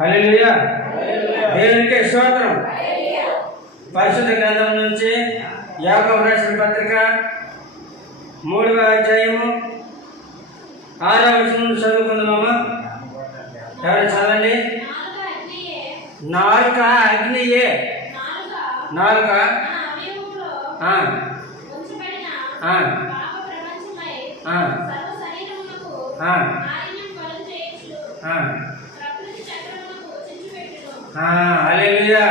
హల్లెలూయా. దేవునికి స్తోత్రం. పరిశుద్ధ గ్రంథం నుంచి యాకోబు రాసిన పత్రిక 3వ అధ్యాయము 6వ వచనం చదువుకుందామా? ఎవరు చదవండి. నాలుక అగ్నియే. నాలుక హల్లెలూయా.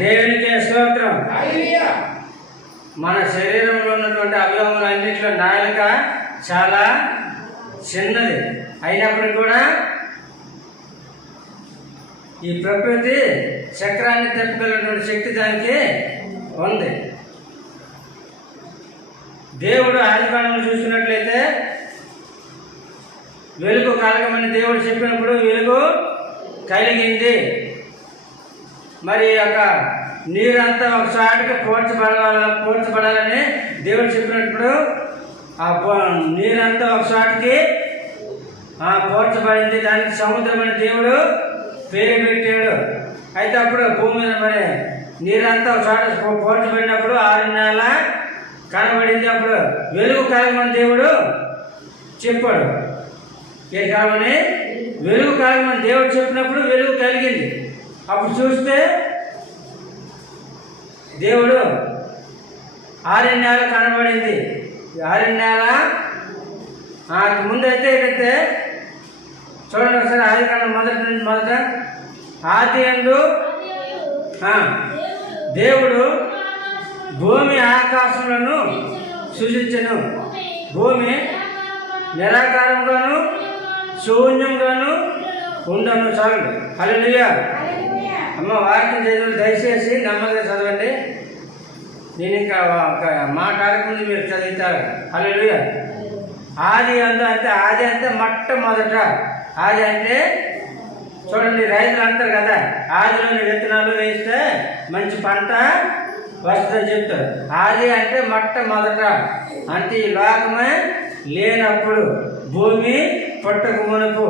దేవునికి స్తోత్రం. మన శరీరంలో ఉన్నటువంటి అవయవములన్నింటిలో నాలుక చాలా చిన్నది అయినప్పటికీ కూడా ఈ ప్రకృతి చక్రాన్ని తిప్పగలిగినటువంటి శక్తి దానికి ఉంది. దేవుడు ఆదికాండంలో చూసినట్లయితే వెలుగు కలగమని దేవుడు చెప్పినప్పుడు వెలుగు కలిగింది. మరి యొక్క నీరంతా ఒక చాటుకి పోడ్చబడాలని దేవుడు చెప్పినప్పుడు ఆ నీరంతా ఒక చాటుకి పోడ్చబడింది. దానికి సముద్రం అని దేవుడు పేరు పెట్టాడు. అయితే అప్పుడు భూమి మీద మరి నీరంతా ఒక చోట పోడ్చబడినప్పుడు 6 నెలల కనబడింది. అప్పుడు వెలుగు కలగమని దేవుడు చెప్పాడు. ఏ కాలమని? వెలుగు కలగమని దేవుడు చెప్పినప్పుడు వెలుగు కలిగింది. అప్పుడు చూస్తే దేవుడు 6 నెలలు కనబడింది. 6 నెలల ముందైతే ఏంటంటే చూడండి ఒకసారి ఆదికాండం మొదట ఆది యందు దేవుడు భూమి ఆకాశములను సృజించెను. భూమి నిరాకారంగాను శూన్యంగాను ఉండను. చాలండి. హల్లెలూయా. అమ్మ వాక్యం చదివి దయచేసి నెమ్మదిగా చదవండి. నేను ఇంకా మాట్లాడకుండా మీరు చదువుతారు. హల్లెలూయా. ఆది అంటే మొట్టమొదట. ఆది అంటే చూడండి, రైతులు అంటారు కదా, ఆదిలోని విత్తనాలు వేస్తే మంచి పంట వస్తుందని చెప్తారు. ఆది అంటే మొట్టమొదట, అంటే ఈ లోకమే లేనప్పుడు, భూమి పుట్టక మునుపు.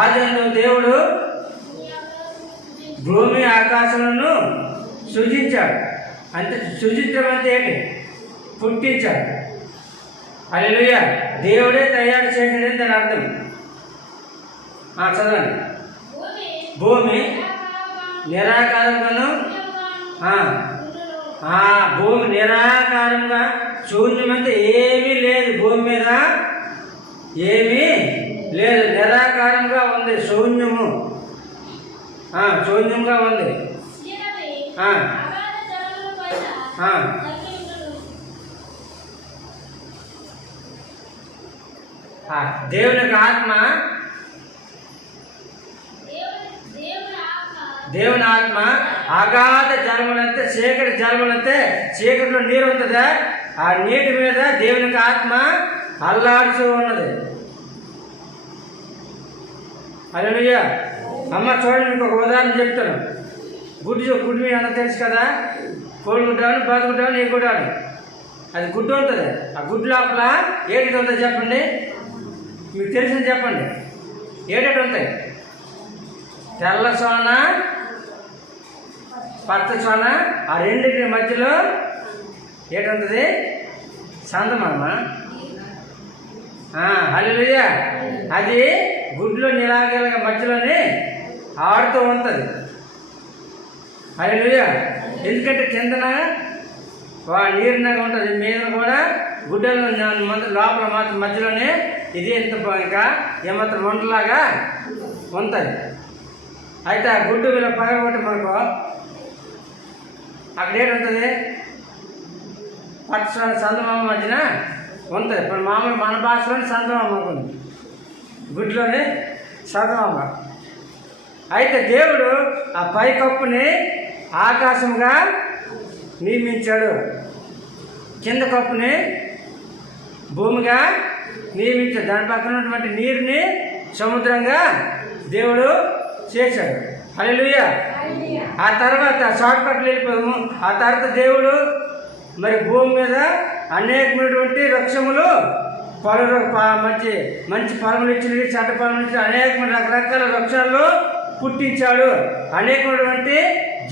ఆదిలో దేవుడు భూమి ఆకాశములను సృజించాడు. అంటే సృజించడం అంటే ఏంటి? పుట్టించాడు. హల్లెలూయా. దేవుడే తయారు చేశాడని దాని అర్థం. చదవండి. భూమి నిరాకారంగాను భూమి నిరాకారంగా శూన్యమంటే ఏమీ లేదు. భూమి మీద ఏమీ లేదు, నిరాకారంగా ఉంది. శూన్యంగా ఉంది. దేవునికి ఆత్మ అగాధ జలములంటే చీకటిలో నీరు ఉంటుందా, ఆ నీటి మీద దేవునికి ఆత్మ అల్లాడుతూ ఉన్నది. హల్లెలూయా. అమ్మ చూడండి, మీకు ఒక ఉదాహరణ చెప్తాను. గుడ్డు మీ అన్న తెలుసు కదా, కోడిగుడ్డాను, బాతుగుడ్డాను, ఏ గుడ్డాను, అది గుడ్డు ఉంటుంది. ఆ గుడ్డు లోపల ఏటి ఉంటుందో చెప్పండి, మీకు తెలిసింది చెప్పండి. ఏటేటి ఉంటాయి? తెల్ల సోన, పచ్చ సోన. ఆ రెండింటి మధ్యలో ఏటుంటుంది? చందమామ. హల్లెలూయా. అది గుడ్లో నిలాగల మధ్యలోనే ఆడుతూ ఉంటుంది. హల్లెలూయా. ఎందుకంటే కిందన నీరులాగా ఉంటుంది, మీద కూడా గుడ్డలు లోపల మాత్రం మధ్యలోనే ఇది ఎంత ఇంకా ఏమాత్రం వంటలాగా ఉంటుంది. అయితే ఆ గుడ్డు వీళ్ళ పగలగొట్టి మనకు అక్కడ ఏంటుంది? పచ్చ చందమామ మధ్యన ఉంటుంది. ఇప్పుడు మామూలు మన భాషలోనే చందమామ ఉంటుంది, గుడ్లోనే చందమామ. అయితే దేవుడు ఆ పైకప్పుని ఆకాశంగా నియమించాడు, కింద కప్పుని భూమిగా నియమించాడు. దాని పక్కన ఉన్నటువంటి నీరుని సముద్రంగా దేవుడు చేశాడు. హల్లెలూయా. ఆ తర్వాత షార్ట్ కట్లు వెళ్ళిపోయాము. ఆ తర్వాత దేవుడు మరి భూమి మీద అనేకమైనటువంటి వృక్షములు మంచి మంచి ఫలములు ఇచ్చినవి, చెడ్డ ఫలములు ఇచ్చిన అనేకమైన రకరకాల వృక్షాలు పుట్టించాడు. అనేకమైనటువంటి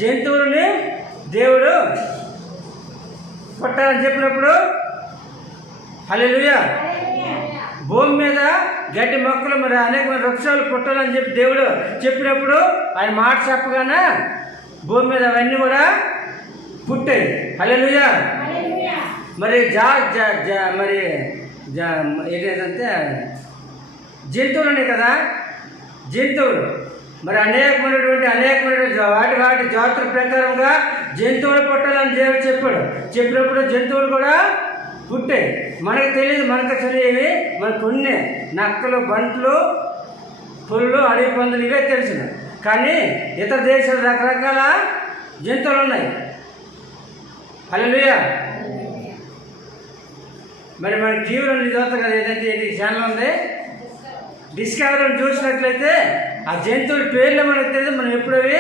జంతువులని దేవుడు పుట్టాలని చెప్పినప్పుడు హల్లెలూయా, భూమి మీద గడ్డి మొక్కలు మరి అనేకమైన వృక్షాలు పుట్టాలని చెప్పి దేవుడు చెప్పినప్పుడు ఆయన మాట చెప్పగానే భూమి మీద అవన్నీ కూడా పుట్టాయి. హల్లెలూయా. మరి మరి ఏంటంటే జంతువులు ఉన్నాయి కదా, జంతువులు మరి అనేకమైనటువంటి వాటి జాతుల ప్రకారంగా జంతువులు పుట్టాలని దేవుడు చెప్పినప్పుడు జంతువులు కూడా పుట్టాయి. మనకు తెలియదు, మనకు తెలియవి మనకు కొన్ని నక్కలు, బంట్లు, పుల్లు, అడవి పందులు ఇవే తెలిసిన. కానీ ఇతర దేశాలు రకరకాల జంతువులు ఉన్నాయి. హల్లెలూయా. మరి మన టీవీలో చూస్తాం కదా, ఏదైతే ఛానల్ ఉంది డిస్కవరీని చూసినట్లయితే ఆ జంతువుల పేర్లు మనకు తెలియదు. మనం ఎప్పుడవి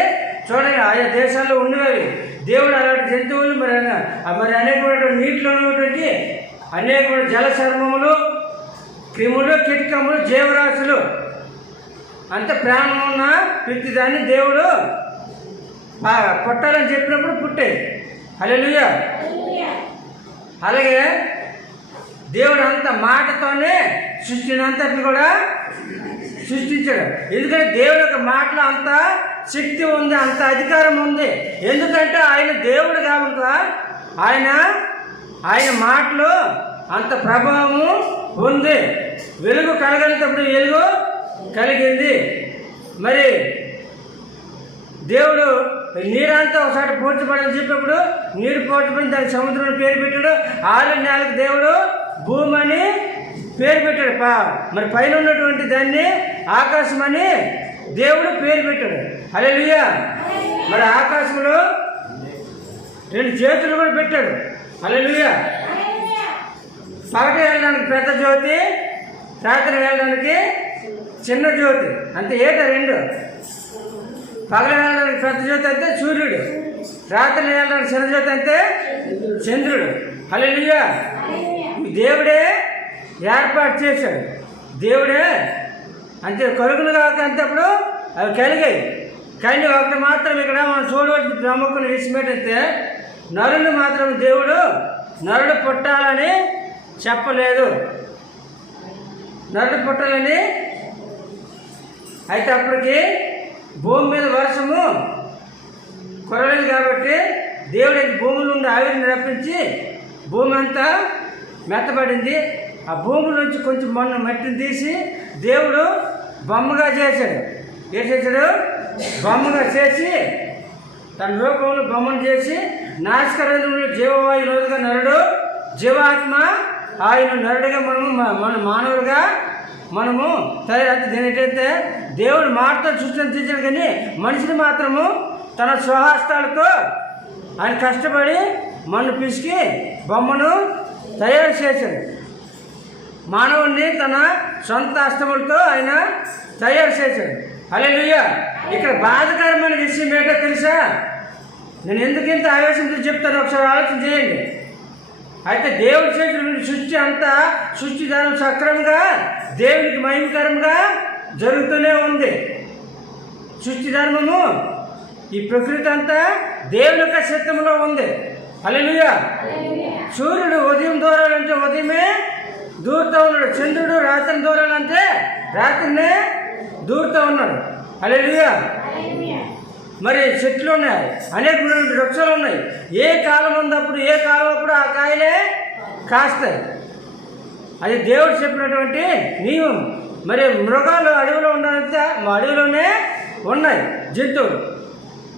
చూడండి, ఆయా దేశాల్లో ఉండేవి దేవుడు అలాంటి జంతువులు మరి అనేకమైన నీటిలో ఉన్నటువంటి అనేకమైన జల చర్మములు, క్రిములు, కీటకములు, జీవరాశులు అంత ప్రాణం ఉన్న ప్రతి దాన్ని దేవుడు పుట్టాలని చెప్పినప్పుడు పుట్టాయి. హల్లెలూయా. అలాగే దేవుడు అంత మాటతోనే సృష్టినంతటిని కూడా సృష్టించాడు. ఎందుకంటే దేవుడి యొక్క మాటలో అంత శక్తి ఉంది, అంత అధికారం ఉంది. ఎందుకంటే ఆయన దేవుడు కాబట్టి ఆయన మాటలో అంత ప్రభావము ఉంది. వెలుగు కలగలిగినప్పుడు వెలుగు కలిగింది. మరి దేవుడు నీరంతా ఒకసారి పోడ్చబడని చెప్పినప్పుడు నీరు పోడ్చబడి దానికి సముద్రం పేరు పెట్టాడు. 6 నెలలకు దేవుడు భూమి అని పేరు పెట్టాడు. మరి పైన ఉన్నటువంటి దాన్ని ఆకాశం అని దేవుడు పేరు పెట్టాడు. హల్లెలూయా. మరి ఆకాశంలో 2 చేతులు కూడా పెట్టాడు. హల్లెలూయా. పగటి వెళ్ళడానికి పెద్ద జ్యోతి, రాత్రి వెళ్ళడానికి చిన్న జ్యోతి. అంతే ఏట 2. పగలు వెళ్ళడానికి పెద్ద జ్యోతి అంటే సూర్యుడు, రాత్రి వెళ్ళడానికి చిన్న జ్యోతి అంటే చంద్రుడు. హల్లెలూయా. దేవుడే ఏర్పాటు చేశాడు. దేవుడే అంతే కలుగులు కాక అంతప్పుడు అవి కలిగాయి. కానీ ఒకటి మాత్రం ఇక్కడ మనం చూడవలసిన ప్రముఖుల విషయం ఏంటంటే నరుడు పుట్టాలని చెప్పలేదు. నరుడు పుట్టాలని అయితే అప్పటికి భూమి మీద వర్షము కురలేదు కాబట్టి దేవుడు భూమి నుండి ఆవిరిని రప్పించి భూమి అంతా మెత్తబడింది. ఆ భూమి నుంచి కొంచెం మట్టిని తీసి దేవుడు బొమ్మగా చేశాడు. ఏం చేశాడు? బొమ్మగా చేసి తన రూపంలో బొమ్మను చేసి నాశకరంలో జీవవాయు రోజుగా నరుడు, జీవాత్మ ఆయన నరుడుగా మన మానవులుగా మనము తయారు. దీని ఏంటంటే దేవుడు మాటతో సృష్టించాడు, కానీ మనిషిని మాత్రము తన స్వహస్తాలతో ఆయన కష్టపడి మన్ను పిసికి బొమ్మను తయారు చేశాడు. మానవుడిని తన సొంత అస్తములతో ఆయన తయారు చేశాడు. హల్లెలూయా. ఇక్కడ బాధకరమైన విషయం ఏంటో తెలుసా? నేను ఎందుకు ఇంత ఆవేశంతో చెప్తాను, ఒకసారి ఆలోచన చేయండి. అయితే దేవుడు చేసిన సృష్టి అంతా సృష్టిదానం సక్రమంగా దేవునికి మహిమకరంగా జరుగుతూనే ఉంది. సృష్టి ధర్మము ఈ ప్రకృతి అంతా దేవుని యొక్క చిత్తంలో ఉంది. హల్లెలూయా. సూర్యుడు ఉదయం దూరాలంటే ఉదయమే దూరుతూ ఉన్నాడు. చంద్రుడు రాత్రిని దూరాలంటే రాత్రినే దూరుతూ ఉన్నాడు. హల్లెలూయా. మరి చెట్లు ఉన్నాయి, అనేకమైన వృక్షాలు ఉన్నాయి. ఏ కాలం ఉన్నప్పుడు ఏ కాలం అప్పుడు ఆ కాయలే కాస్తాయి. అది దేవుడు చెప్పినటువంటి నియమం. మరి మృగాలు అడవిలో ఉండాలంటే మా అడవిలోనే ఉన్నాయి. జంతువులు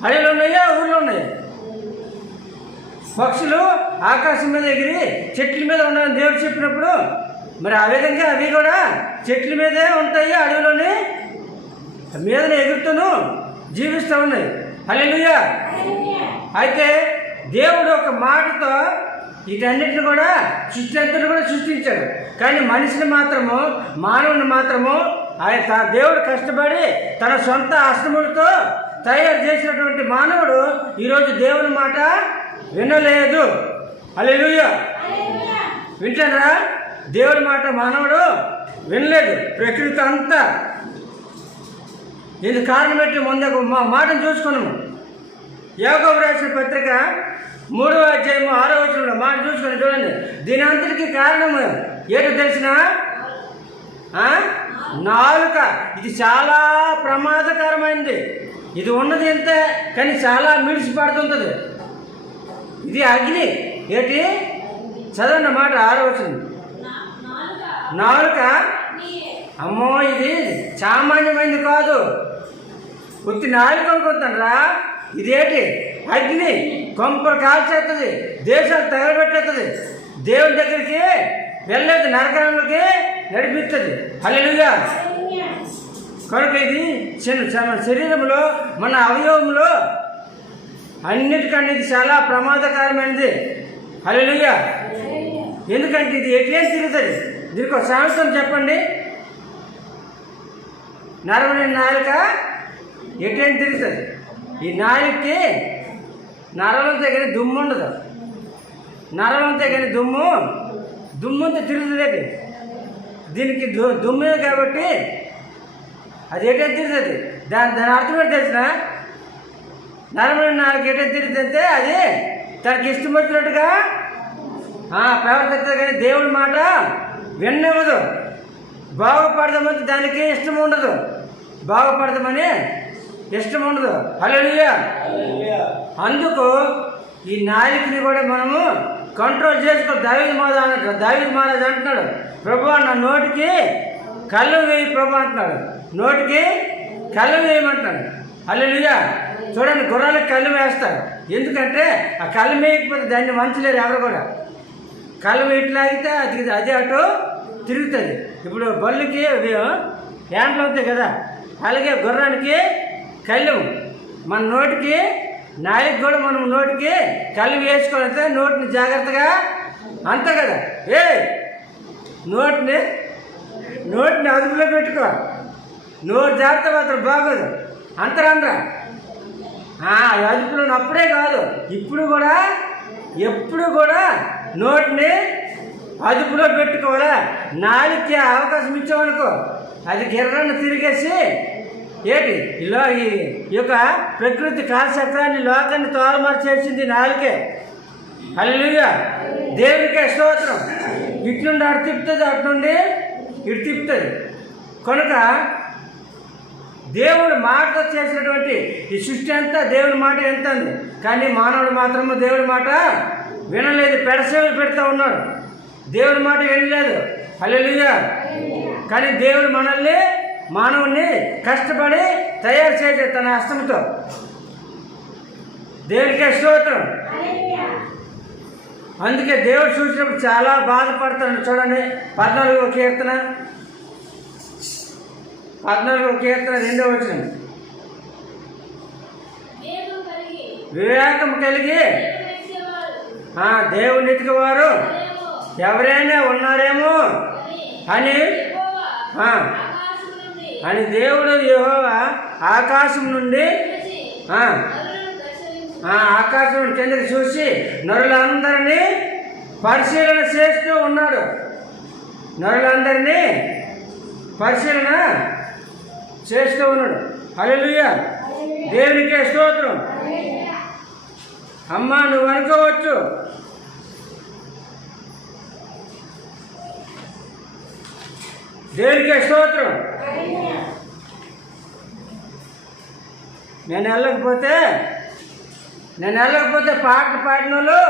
అడవిలో ఉన్నాయా, ఊళ్ళో ఉన్నాయి. పక్షులు ఆకాశం మీద ఎగిరి చెట్ల మీద ఉండాలని దేవుడు చెప్పినప్పుడు మరి ఆ విధంగా అవి కూడా చెట్ల మీదే ఉంటాయి, అడవిలోనే మీదనే ఎగురుతూను జీవిస్తూ ఉన్నాయి. హల్లెలూయా. అయితే దేవుడు ఒక మాటతో వీటన్నిటిని కూడా సృష్టించడం కూడా సృష్టించాడు. కానీ మనిషిని మాత్రము, మానవుని మాత్రము ఆయన దేవుడు కష్టపడి తన సొంత అస్తములతో తయారు చేసినటువంటి మానవుడు ఈరోజు దేవుని మాట వినలేదు. హల్లెలూయా. వింటారా? దేవుడి మాట మానవుడు వినలేదు. ప్రకృతి అంతా ఇది కారణం పెట్టి ముందు మాటను చూసుకున్నాము. యాకోబు రాసిన పత్రిక 3వ అధ్యాయము 6వ వచనంలో మాట చూసుకొని చూడండి. దీని అంతటికి కారణము ఏంటో తెలిసిన నాలుక. ఇది చాలా ప్రమాదకరమైనది. ఇది ఉన్నది ఎంతే కానీ చాలా మిడిసి పడుతుంటుంది. ఇది అగ్ని. ఏంటి చదవండి మాట 6వ వచనం. నాలుక అమ్మో ఇది సామాన్యమైనది కాదు. ఉత్తి నాలుక అనుకుంటారా? ఇదేంటి అగ్ని. కొంపలు కాల్చేస్తుంది, దేశాలు తగలబెట్టేస్తుంది, దేవుని దగ్గరికి వెళ్ళేది, నరకాలకి నడిపిస్తుంది. హల్లెలూయా. కనుక ఇది శరీరంలో మన అవయవంలో అన్నిటికన్నా ఇది చాలా ప్రమాదకరమైనది. హల్లెలూయా. ఎందుకంటే ఇది ఎట్లేం తిరుగుతుంది. దీనికి ఒక సామెతం చెప్పండి. నరమని నాలుక ఎట్లేం తిరుగుతుంది. ఈ నాలుగుకి నరలంతే కానీ దుమ్ము ఉండదు. నరలంతే కానీ దుమ్మంతా తిరుగుతుంది. దీనికి దుమ్మే కాబట్టి అది ఎటైనా తిరుగుతుంది. దాని అర్థం ఏంటి తెలిసిన? నరమని నాలుగు ఎటైనా తిరుగుతుంటే అది తనకి ఇష్టం వచ్చినట్టుగా ప్రవర్తిస్తుంది. కానీ దేవుడి మాట విన్నవదు. బాగుపడదామని దానికి ఇష్టం ఉండదు. బాగుపడదామని ఇష్టం ఉండదు. హల్లెలూయా. అందుకు ఈ నాలుకని కూడా మనము కంట్రోల్ చేసుకో. దావీదు మహారాజు అంటున్నాడు, ప్రభువా నా నోటికి కళ్ళు వేయి ప్రభు అంటున్నాడు. నోటికి కళ్ళు వేయమంటున్నాడు. హల్లెలూయా. చూడండి, గుర్రాలకు కళ్ళు వేస్తారు. ఎందుకంటే ఆ కళ్ళు వేయకపోతే దాన్ని మంచలేరు ఎవరు కూడా. కళ్ళు ఇట్లాగితే అది అటు తిరుగుతుంది. ఇప్పుడు బళ్ళుకి హ్యాండ్లు అవుతాయి కదా, అలాగే గుర్రానికి కళ్ళు. మన నోటికి నాలుగు కూడా మనం నోటికి కళ్ళు వేసుకోవాలంటే నోటిని జాగ్రత్తగా అంతే కదా. నోటిని అదుపులో పెట్టుకో. నోటి జాగ్రత్త మాత్రం బాగోదు. అంతరంగా అదుపులో అప్పుడే కాదు, ఎప్పుడు కూడా నోటిని అదుపులో పెట్టుకోవాలా. నాలుగుకి అవకాశం ఇచ్చామనుకో అది గిర్రను తిరిగేసి ఏంటి ఇలా ఈ యొక్క ప్రకృతి కాలచక్రాన్ని లోకాన్ని తోలమార్చేసింది నాలుకే. హల్లెలూయా. దేవునికే స్తోత్రం. ఇటు నుండి అటు తిప్పుతుంది, అటు నుండి ఇటు తిప్పుతుంది. కనుక దేవుడు మాటతో చేసినటువంటి ఈ సృష్టి అంతా దేవుడి మాట ఎంత ఉంది. కానీ మానవుడు మాత్రము దేవుడి మాట వినలేదు. పెడసేవలు పెడతా ఉన్నాడు. దేవుడి మాట వినలేదు. హల్లెలూయా. కానీ దేవుడు మానవుణ్ణి కష్టపడి తయారు చేసే తన హస్తంతో. దేవునికే స్తోత్రం. అందుకే దేవుడు చూసినప్పుడు చాలా బాధపడతాడు. చూడండి 14వ కీర్తన 2వ వచనం. వివేకం కలిగి దేవుని ఎతికేవారు ఎవరైనా ఉన్నారేమో అని దేవుడు యెహోవా ఆకాశం నుండి కిందకి చూసి నరులందరినీ పరిశీలన చేస్తూ ఉన్నాడు. హల్లెలూయా. దేవునికే స్తోత్రం. అమ్మా నువ్వు అనుకోవచ్చు, దేవునికే స్తోత్రం. నేను వెళ్ళకపోతే పాటలు పాడిన వాళ్ళు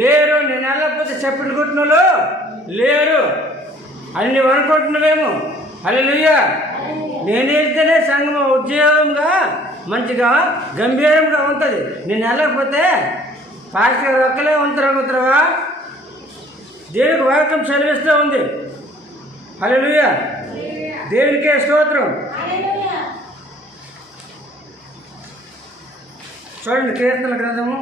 లేరు. నేను వెళ్ళకపోతే చెప్పులు కొట్టిన వాళ్ళు లేరు అని నువ్వు అనుకుంటున్నావేమో. హల్లెలూయా. నేను వెళ్తేనే సంఘం ఉద్యోగంగా మంచిగా గంభీరంగా ఉంటుంది. నేను వెళ్ళకపోతే పాస్టర్ ఒక్కలే ఉంటారా? దేవునికి వాక్యం సెలవిస్తూ ఉంది. హల్లెలూయా. దేవునికే స్తోత్రం. చూడండి కీర్తనల గ్రంథము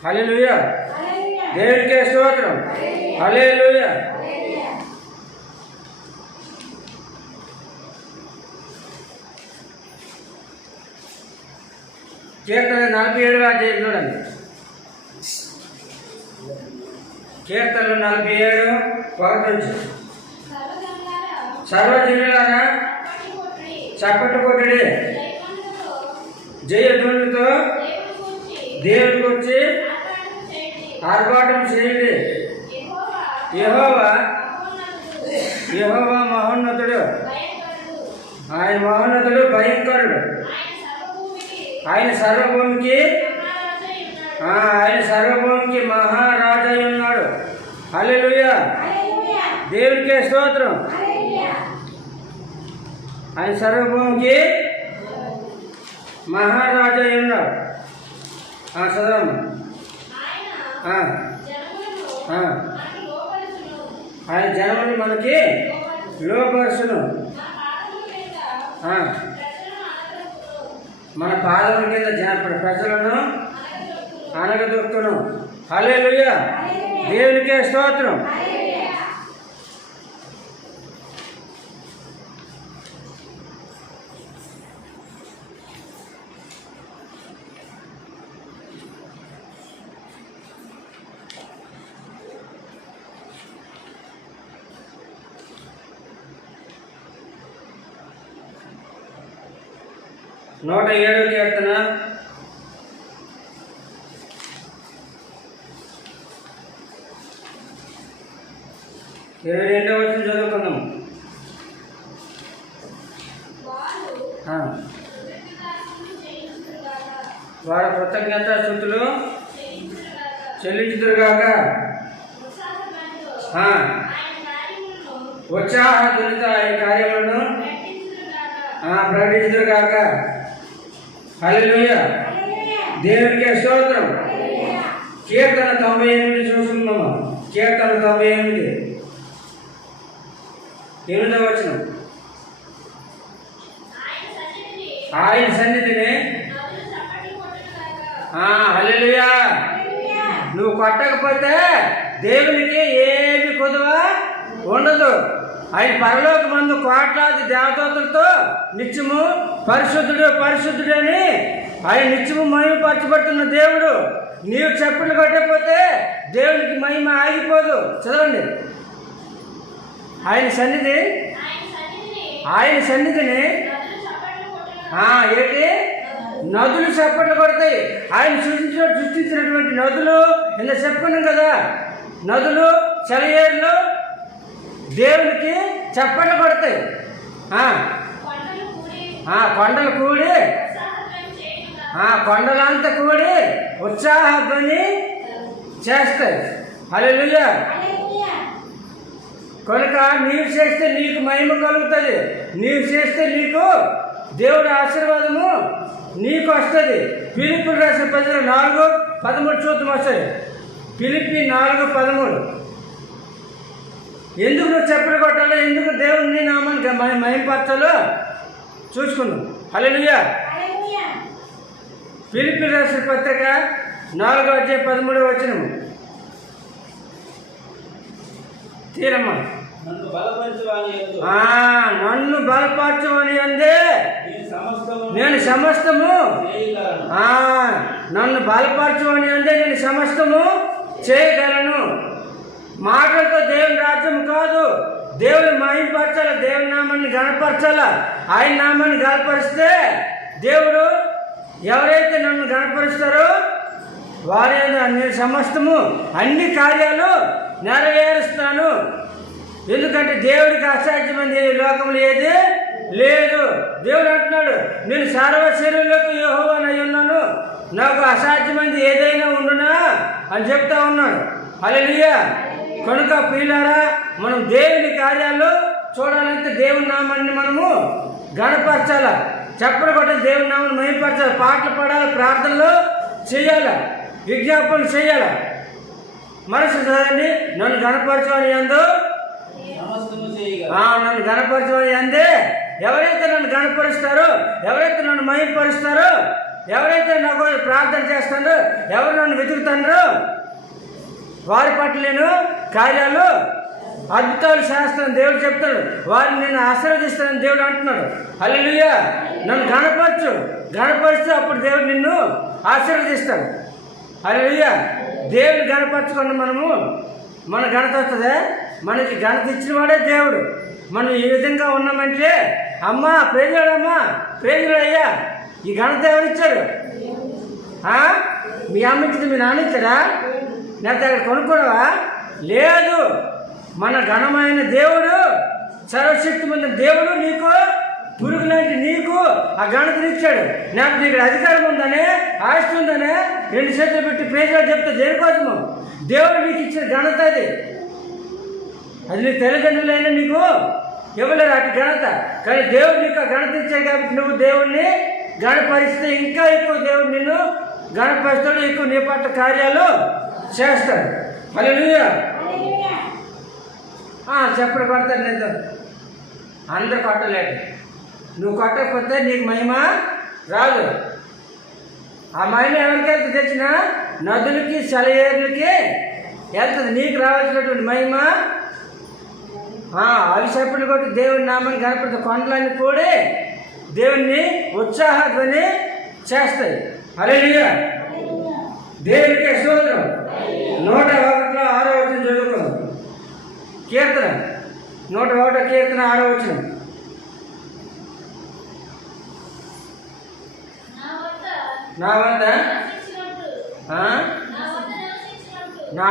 1 హల్లెలూయా. దేవునికే స్తోత్రం. హల్లెలూయా. కీర్తన 47వ అధ్యాయం చూడండి. కీర్తనలు 47:1. సర్వజనులారా చప్పట్లు కొట్టుడి, జయధ్వనులతో దేవునికి వచ్చి ఆర్భాటం చేయండి. యెహోవా మహోన్నతుడు, ఆయన మహోన్నతుడు, భయంకరుడు. ఆయన సర్వభూమికి మహారాజై ఉన్నాడు. హల్లెలూయా. దేవునికే స్తోత్రం. ఆయన సర్వభూమికి మహారాజై ఉన్నాడు. చదవమ్మా. ఆయన జనములు మనకి లోపరుచును, మన పాదముల కింద ప్రజలను అనగదొక్కును. హల్లెలూయా. దేవునికే స్తోత్రం. నూట 7వ కీర్తన 22వ వచనం చదువుకుందాం. వారు కృతజ్ఞతాస్తుతులు చెల్లించుదురుగాక, ఉత్సాహజనిత ఈ కార్యములను ప్రకటించుదురుగాక. హల్లెలూయా. దేవునికే స్తోత్రం. కీర్తన 98 చూస్తున్నాము. కీర్తన 98 8వ వచనం. ఆయన సన్నిధిని హల్లెలూయా. నువ్వు కొట్టకపోతే దేవునికి ఏమి కొదువ ఉండదు. ఆయన పరలోకమందు కోట్లాది దేవదూతలతో నిత్యము పరిశుద్ధుడు పరిశుద్ధుడు అని ఆయన నిత్యము మహిమపరచబడుతున్న దేవుడు. నీవు చప్పట్లు కొట్టకపోతే దేవునికి మహిమ ఆగిపోదు. చదవండి. ఆయన సన్నిధిని ఏంటి? నదులు చప్పట్లు కొడతాయి. ఆయన సృష్టించినటువంటి నదులు ఇలా చెప్పుకున్నాం కదా, నదులు సెలయేరులు దేవునికి చప్పట్లు కొడతాయి. కొండలు కూడి కొండలంతా కూడి ఉత్సాహధ్వని చేస్తాయి. హల్లెలూయా. కనుక నీవు చేస్తే నీకు మహిమ కలుగుతుంది. నీవు చేస్తే నీకు దేవుడి ఆశీర్వాదము నీకు వస్తుంది. ఫిలిప్పీయులకు రాసిన పత్రిక 4:13 చూద్దాం. వస్తుంది ఫిలిప్పీ 4:13. ఎందుకు నువ్వు చప్పట్లు కొట్టాలో, ఎందుకు దేవుని నామాన్ని మహిమపరచాలో చూసుకున్నాం. హల్లెలూయా. ఫిలిప్పీయులకు రాసిన పత్రిక 4:13 వచనము తీరమ్మా. నన్ను బలపరచమని అందే నేను సమస్తము నన్ను బలపరచమని అందే నేను సమస్తము చేయగలను. మాటలతో దేవుని రాజ్యం కాదు, దేవుని మహిమపరచాల, దేవుని నామాన్ని గణపరచాల. ఆయన నామాన్ని గణపరిస్తే దేవుడు ఎవరైతే నన్ను గణపరుస్తారో వారే నేను సమస్తము అన్ని కార్యాలు నెరవేరుస్తాను. ఎందుకంటే దేవుడికి అసాధ్యమైనది లోకంలో ఏది లేదు. దేవుడు అంటున్నాడు, నేను సర్వ శరీరులకు యెహోవానై ఉన్నాను, నాకు అసాధ్యమైనది ఏదైనా ఉండునా అని చెప్తా ఉన్నాడు. హల్లెలూయా. కనుక ప్రియులారా, మనం దేవుని కార్యాలు చూడాలంటే దేవుని నామాన్ని మనము గణపరచాల, చప్పట్లు కొట్టాలి, దేవుని నామాన్ని మహిమపరచాలి, పాటలు పాడాలి, ప్రార్థనలు చేయాలి, విజ్ఞాపనలు చేయాలి. మనసు చదవండి. నన్ను గణపరచమని అందు నన్ను గణపరచమని అందే ఎవరైతే నన్ను గణపరుస్తారో, ఎవరైతే నన్ను మహిమపరుస్తారో ఎవరైతే నాకు ప్రార్థన చేస్తారో, ఎవరు నన్ను వెతుకుతారో వారి పట్ల నేను కార్యాలు అద్భుతాలు చేస్తాను దేవుడు చెప్తాడు. వారిని నేను ఆశీర్వదిస్తానని దేవుడు అంటున్నాడు. హల్లెలూయా. నన్ను గణపరిస్తూ అప్పుడు దేవుడు నిన్ను ఆశీర్వదిస్తాడు. హల్లెలూయా. దేవుని గణపరచుకున్న మన ఘనత వస్తుందే. మనకి ఘనత ఇచ్చిన వాడే దేవుడు. మనం ఈ విధంగా ఉన్నామంటే అమ్మా ప్రేజుడమ్మా ప్రేజుడయ్యా, ఈ ఘనత ఎవరిచ్చారు? మీ అమ్మ ఇచ్చింది, మీ నాన్న ఇచ్చారా? లేకపోతే అక్కడ కొనుక్కోవా? లేదు. మన ఘనమైన దేవుడు, సర్వశక్తి పొందిన దేవుడు నీకు పురుగులాంటి నీకు ఆ ఘనతనిచ్చాడు. నాకు ఇక్కడ అధికారం ఉందనే, ఆస్తి ఉందనే 2 చేతులు పెట్టి ప్రేజుడు చెప్తే దేనికోసము? దేవుడు నీకు ఇచ్చిన ఘనత అది నీ తల్లిదండ్రులైనా నీకు ఇవ్వలేరు అటు ఘనత. కానీ దేవుడు నీకు ఆ ఘనత ఇచ్చాడు కాబట్టి నువ్వు దేవుడిని గణపరిస్తే ఇంకా ఎక్కువ దేవుడు నిన్ను గణపరుస్తాడు, ఎక్కువ నీ పట్ల కార్యాలు చేస్తాడు. హల్లెలూయా. చెప్పడు కొడతాడు. నేను అందరూ కొట్టలేడు. నువ్వు కొట్టకపోతే నీకు మహిమ రాదు. ఆ మహిమ ఎవరికి వెళ్తుంది తెచ్చినా? నదులకి సెలయేర్లకి వెళ్తుంది. నీకు రావాల్సినటువంటి మహిమ అవి చెప్పలు కొట్టి దేవుని నామాన్ని కనపడితే కొండలన్నీ కూడి దేవుణ్ణి ఉత్సాహధ్వని చేస్తాయి. హల్లెలూయా. దేవునికి స్తోత్రం. 101 6వ వచనం చదువుకుందాం. కీర్తన 101 కీర్తన 6వ వచనం. నా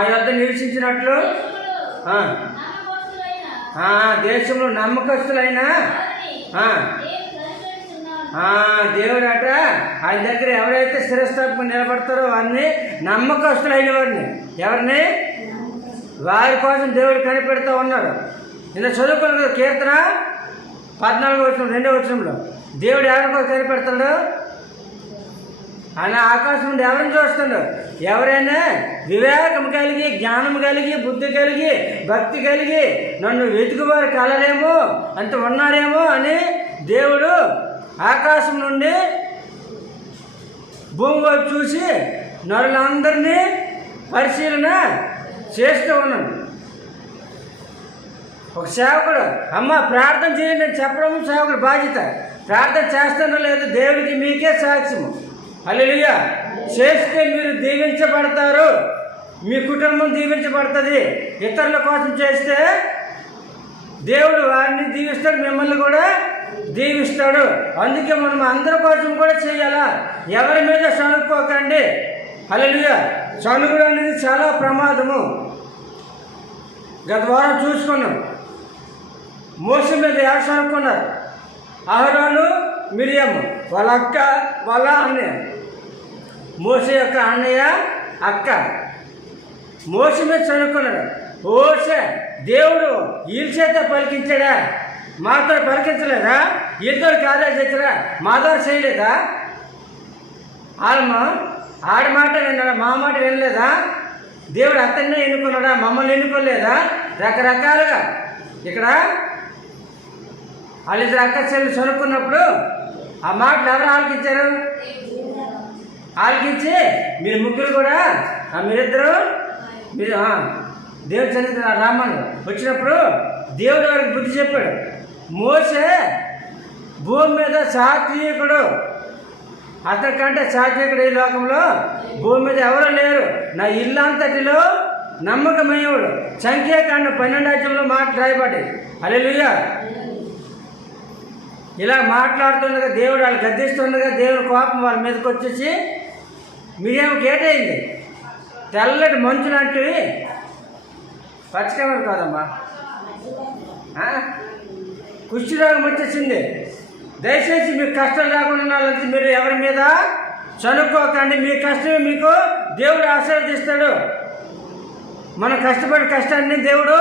వద్ద నివసించినట్లు దేశంలో నమ్మకస్తులైన దేవుడట ఆయన దగ్గర ఎవరైతే స్థిరస్థాపన నిలబడతారో వారిని నమ్మకస్తులైన వారిని, ఎవరిని? వారి కోసం దేవుడు కనిపెడతా ఉన్నాడు. ఇలా చదువుకున్న కీర్తన 14వ వచనం 2వ వచనంలో దేవుడు ఎవరి కోసం కనిపెడతాడు? ఆయన ఆకాశం నుండి ఎవరిని చూస్తాడు? ఎవరైనా వివేకం కలిగి, జ్ఞానం కలిగి, బుద్ధి కలిగి, భక్తి కలిగి నన్ను వెతుకువారు కలరేమో, అంత ఉన్నారేమో అని దేవుడు ఆకాశం నుండి భూమి వైపు చూసి నరులందరినీ పరిశీలన చేస్తూ ఉన్నాడు. ఒక సేవకుడు అమ్మ ప్రార్థన చేయండి అని చెప్పడం సేవకుడు బాధ్యత. ప్రార్థన చేస్తానో లేదు దేవుడికి మీకే సాక్ష్యము. హల్లెలూయా. చేస్తే మీరు దీవించబడతారు, మీ కుటుంబం దీవించబడుతుంది. ఇతరుల కోసం చేస్తే దేవుడు వారిని దీవిస్తాడు, మిమ్మల్ని కూడా దీవిస్తాడు. అందుకే మనం అందరి కోసం కూడా చేయాలా. ఎవరి మీద సనుక్కోకండి. హల్లెలూయా. సనుగుడు అనేది చాలా ప్రమాదము. గత వారం చూసుకున్నాం. మోసే మీద ఎవరు సనుక్కున్నారు? అహరోను, మిరియాము, వాళ్ళ అక్క, వాళ్ళ అన్నయ్య. మోసే యొక్క అన్నయ్య, అక్క మోసే మీద చనుక్కున్నాడు. ఓసే దేవుడు వీళ్ళ చేత పలికించాడా? మాతో పలికించలేదా? వీళ్ళతో కార్యాలు చేశారా? మాతో చేయలేదా? ఆడి మాట విన్నాడా? మా మాట వినలేదా? దేవుడు అతన్నే ఎన్నుకున్నాడా? మమ్మల్ని ఎన్నుకోలేదా? రకరకాలుగా ఇక్కడ వాళ్ళిద్దరు అక్క చెల్లి చనుక్కున్నప్పుడు ఆ మాటలు ఎవరు ఆలకించారు? ఆలకించి మీరు ముగ్గురు కూడా మీరిద్దరు దేవుడు చనిపోయిన రామన్ వచ్చినప్పుడు దేవుడు వారికి బుద్ధి చెప్పాడు. మోసే భూమి మీద సాత్వికుడు, అతనికంటే సాత్వికుడు ఈ లోకంలో భూమి మీద ఎవరు లేరు. నా ఇల్లంతటిలో నమ్మకమయ్యేవాడు. సంఖ్యాకాండ 12వ మాటలు రాయబడ్డాయి. హల్లెలూయా. ఇలా మాట్లాడుతుండగా దేవుడు వాళ్ళు గద్దిస్తుండగా దేవుడి కోపం వాళ్ళ మీదకి వచ్చేసి మీరేమో గేటైంది. తెల్లటి మంచు లాంటివి, పచ్చకమలు కాదమ్మా, కుష్ఠరోగం వచ్చేసింది. దయచేసి మీకు కష్టం రాకుండా ఉండాలంటే మీరు ఎవరి మీద చనుక్కోకండి. మీ కష్టమే మీకు దేవుడు ఆశీర్వదిస్తాడు. మనం కష్టపడే కష్టాన్ని దేవుడు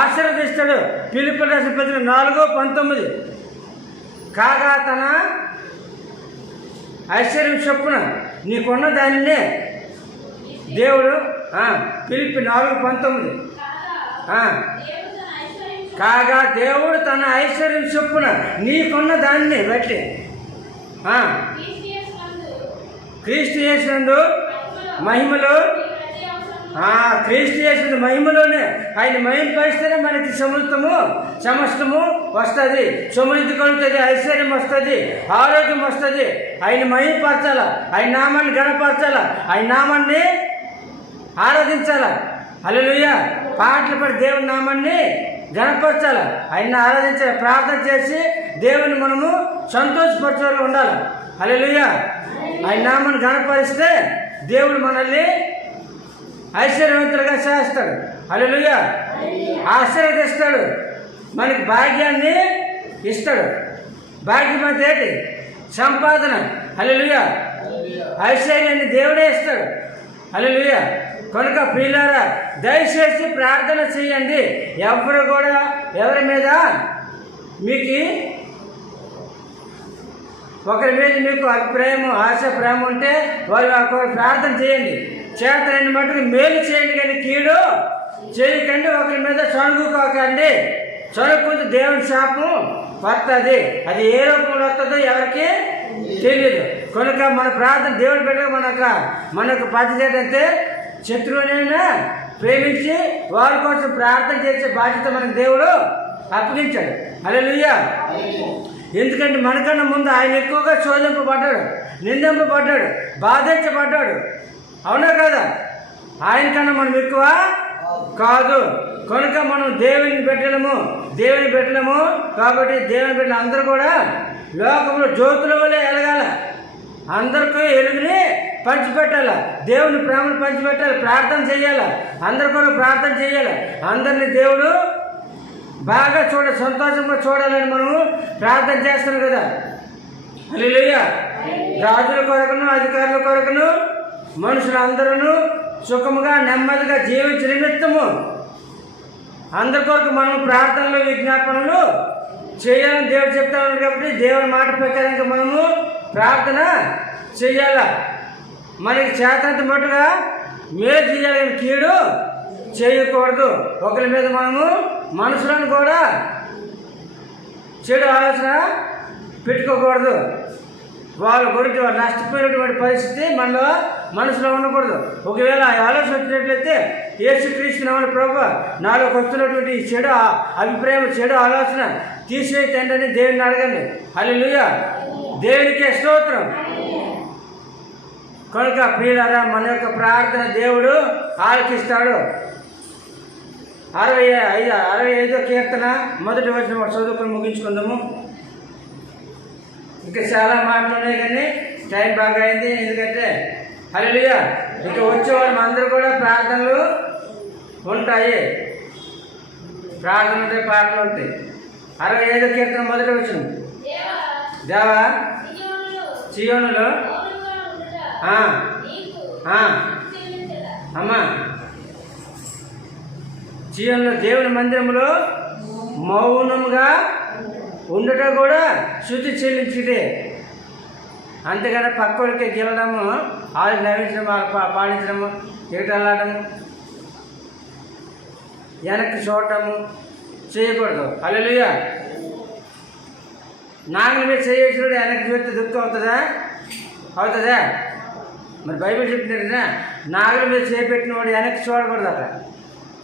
ఆశీర్వదిస్తాడు. ఫిలిప్పీయుల రాసిన పత్రిక 4:19 కాగా తన ఐశ్వర్యం చొప్పున నీకున్న దానినే దేవుడు ఫిలిప్పీ 4:19 కాగా దేవుడు తన ఐశ్వర్యం చొప్పున నీకున్న దాన్ని బట్టి క్రీస్తు యేసునందు మహిమలో క్రీస్తు యేసు మహిమలోనే ఆయన మహిమపరిస్తేనే మనకి సమస్తము వస్తుంది. సమృద్ధి కలుగుతుంది, ఐశ్వర్యం వస్తుంది, ఆరోగ్యం వస్తుంది. ఆయన మహిమపరచాల, ఆయన నామాన్ని గణపరచాల, ఆయన నామాన్ని ఆరాధించాల. హల్లెలూయా. పాటలు పడి దేవుని నామాన్ని గణపరచాల, ఆయన ఆరాధించాలి, ప్రార్థన చేసి దేవుని మనము సంతోషపరచాలి ఉండాలి. హల్లెలూయా. ఆయన నామాన్ని గణపరిస్తే దేవుడు మనల్ని ఐశ్వర్యవంతులుగా చేస్తాడు. హల్లెలూయా. ఆశీర్వదిస్తాడు, మనకి భాగ్యాన్ని ఇస్తాడు. భాగ్యం అంటే ఏంటి? సంపాదన. హల్లెలూయా. ఐశ్వర్యాన్ని దేవుడే ఇస్తాడు. హల్లెలూయా. కనుక ప్రియులారా, దయచేసి ప్రార్థన చేయండి. ఎవరి మీద మీకు ఒకరి మీద మీకు అభిప్రాయం, ఆశ, ప్రేమ ఉంటే వాళ్ళు ప్రార్థన చేయండి. చేతనైన మటుకు మేలు చేయండి, కానీ కీడు చేయకండి. ఒకరి మీద చనుగుకోకండి. చనుకుంటే దేవుని శాపం వస్తుంది. అది ఏ రూపంలో వస్తుందో ఎవరికి తెలియదు. కనుక మన ప్రార్థన దేవుని బిడ్డ మనకు బాధ్యత ఏంటంటే శత్రువునైనా ప్రేమించి వారి కోసం ప్రార్థన చేసే బాధ్యత మనకు దేవుడు అప్పగించాడు. హల్లెలూయా. ఎందుకంటే మనకన్నా ముందు ఆయన ఎక్కువగా శోధింపబడ్డాడు, నిందింపబడ్డాడు, బాధించబడ్డాడు. అవునా కదా? ఆయన కన్నా మనం ఎక్కువ కాదు. కనుక మనం దేవుని బిడ్డలము కాబట్టి దేవుని బిడ్డలు అందరూ కూడా లోకంలో జ్యోతుల వల్లే ఎలగాల. అందరికీ వెలుగుని పంచిపెట్టాల, దేవుని ప్రేమను పంచిపెట్టాలి, ప్రార్థన చేయాలి, అందరి కూడా ప్రార్థన చేయాలి. అందరినీ దేవుడు బాగా సంతోషంగా చూడాలని మనము ప్రార్థన చేస్తున్నాం కదా. హల్లెలూయా. రాజుల కొరకును, అధికారుల కొరకును, మనుషులందరూ సుఖముగా నెమ్మదిగా జీవించే నిమిత్తము అందరి కొరకు మనం ప్రార్థనలు, విజ్ఞాపనలు చేయాలని దేవుడు చెప్తా ఉన్నాడు. కాబట్టి దేవుని మాట ప్రకారంగా మనము ప్రార్థన చేయాల. మనకి చేతంత మట్టుగా మేలు చేయాలని కీడు చేయకూడదు. ఒకరి మీద మనము మనుషులను కూడా చెడు ఆలోచన పెట్టుకోకూడదు. వాళ్ళ గురించి నష్టపోయినటువంటి పరిస్థితి మనసులో ఉండకూడదు. ఒకవేళ ఆ ఆలోచన వచ్చినట్లయితే యేసుక్రీస్తు నామమున ప్రభువా, నాలోకి వస్తున్నటువంటి చెడు అభిప్రాయం, చెడు ఆలోచన తీసేయి తండ్రి అని దేవుని అడగండి. హల్లెలూయా. దేవునికే స్తోత్రం. కనుక ప్రియులారా, మన యొక్క ప్రార్థన దేవుడు ఆలకిస్తాడు. 65వ కీర్తన మొదటి వచనం చదువుకొని ముగించుకుందాము. ఇంకా చాలా మాటలు ఉన్నాయి కానీ టైం బాగా అయింది. ఎందుకంటే హల్లెలూయా, ఇక వచ్చేవాళ్ళు అందరూ కూడా ప్రార్థనలు ఉంటాయి, ప్రార్థన ఉంటాయి, పాటలు ఉంటాయి. 65వ కీర్తన మొదటి వచనం. దేవా చీయోనులో అమ్మా, చీయోనులో దేవుని మందిరంలో మౌనంగా ఉండటం కూడా శుద్ధి చెల్లించుటే. అంతేగాని పక్కడికి గెలడము, వాళ్ళు నవ్వించడం, వాళ్ళు పాడించడము, ఎగటలాడము, వెనక్కి చూడటము చేయకూడదు. హల్లెలూయా. నాగుల మీద చేయొచ్చుడు వెనక్కి చూస్తే దుఃఖం అవుతుందా? మరి బైబిల్ చెప్తున్నారు, నాగుల మీద చేపెట్టిన వాడు వెనక్కి చూడకూడదు. అక్కడ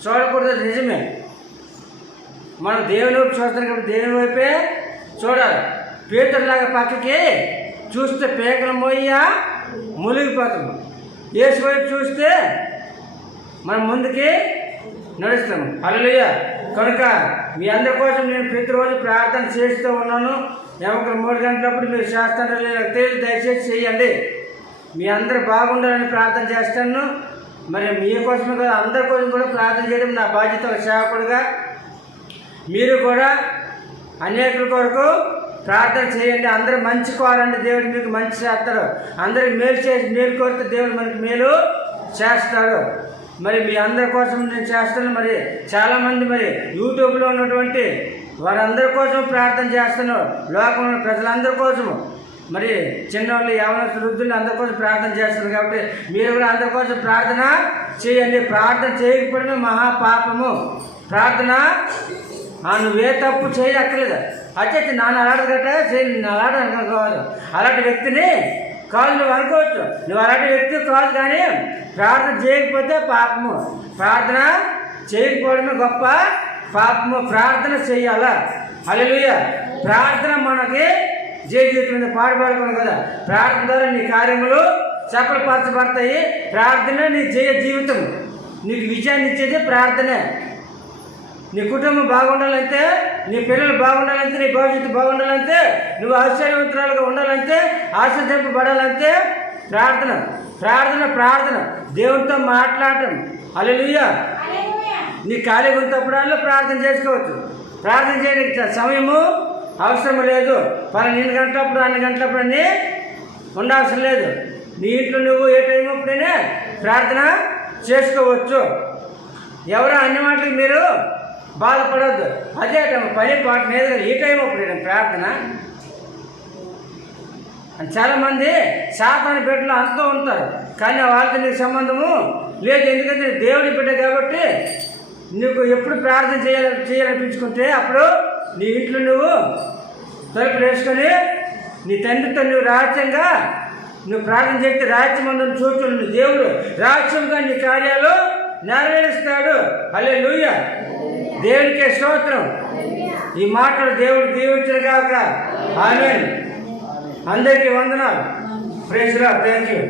చూడకూడదు, నిజమే. మనం దేవుని వైపు చూస్తాం కాబట్టి దేవుని వైపే చూడాలి. పేతురులాగా పక్కకి చూస్తే పేకల మొయ్య మునిగిపోతాము. యేసు వైపు చూస్తే మనం ముందుకి నడుస్తాము. హల్లెలూయా. కనుక మీ అందరి కోసం నేను ప్రతిరోజు ప్రార్థన చేస్తూ ఉన్నాను. ఎవరికి 3 గంటలప్పుడు మీరు చేస్తారో లేదో తెలియదు, దయచేసి చేయండి. మీ అందరూ బాగుండాలని ప్రార్థన చేస్తాను. మరి మీకోసమే కదా, అందరి కోసం కూడా ప్రార్థన చేయడం నా బాధ్యత. సేవకుడిగా మీరు కూడా అనేకుల కొరకు ప్రార్థన చేయండి. అందరూ మంచి కోరండి, దేవుడు మీకు మంచి చేస్తారు. అందరికి మేలు కోరితే దేవుడు మనకి మేలు చేస్తాడు. మరి మీ అందరి కోసం నేను చేస్తాను. మరి చాలామంది మరి యూట్యూబ్లో ఉన్నటువంటి వారందరి కోసం ప్రార్థన చేస్తాను. లోకంలో ప్రజలందరి కోసము, మరి చిన్నవాళ్ళు, యవనస్తులు, వృద్ధులు అందరి కోసం ప్రార్థన చేస్తారు. కాబట్టి మీరు కూడా అందరి కోసం ప్రార్థన చేయండి. ప్రార్థన చేయకపోవడమే మహాపాపము. ప్రార్థన నువ్వే తప్పు చేయక్కర్లేదు. అయితే నాన్న అలాంటి గట్ట చేయి, అలాంటి అనుకోవాలి. అలాంటి వ్యక్తిని కాదు నువ్వు అనుకోవచ్చు, నువ్వు అలాంటి వ్యక్తి కాదు. కానీ ప్రార్థన చేయకపోతే పాపము, ప్రార్థన చేయకపోవడమే గొప్ప పాపము. ప్రార్థన చెయ్యాలా. హల్లెలూయా. ప్రార్థన మనకి జీవితం మీద పాడుపడుకున్నాం కదా. ప్రార్థన ద్వారా నీ కార్యములు సఫలపరచబడతాయి. ప్రార్థన నీ జీవితం, నీకు విజయాన్ని ఇచ్చేది ప్రార్థనే. నీ కుటుంబం బాగుండాలంటే, నీ పిల్లలు బాగుండాలంటే, నీ భవిష్యత్తు బాగుండాలంటే, నువ్వు ఆశ్చర్యవంతురాలుగా ఉండాలంటే, ఆశ్చర్యింపబడాలంటే ప్రార్థన ప్రార్థన ప్రార్థన దేవునితో మాట్లాడటం. హల్లెలూయా. నీ ఖాళీగా ఉన్నప్పుడల్లా ప్రార్థన చేసుకోవచ్చు. ప్రార్థన చేయడానికి సమయము అవసరం లేదు. 12 గంటలప్పుడు 2 గంటలప్పుడు అన్నీ ఉండవసరం లేదు. నీ ఇంట్లో నువ్వు ఏ టైం అప్పుడైనా ప్రార్థన చేసుకోవచ్చు. ఎవరో అన్ని మాటలకు మీరు బాధపడద్దు. అదే పని పాట లేదు. ఈ టైం అప్పుడు ప్రార్థన చాలామంది సాతాను బిడ్డలు అంతూ ఉంటారు, కానీ వాళ్ళతో నీకు సంబంధము లేదు. ఎందుకంటే దేవుడి బిడ్డ కాబట్టి నీకు ఎప్పుడు ప్రార్థన చేయాలనిపించుకుంటే అప్పుడు నీ ఇంట్లో నువ్వు తలుపులు వేసుకొని నీ తండ్రితో నువ్వు రహస్యంగా నువ్వు ప్రార్థన చేస్తే రహస్యమందును చూచుండు దేవుడు రహస్యంగా నీ కార్యాలు నెరవేరుస్తాడు. హల్లెలూయా. దేవునికే స్తోత్రం. ఈ మాటలు దేవుడు దీవించుగాక. ఆమేన్. అందరికీ వందనాలు. Praise Lord. థాంక్యూ.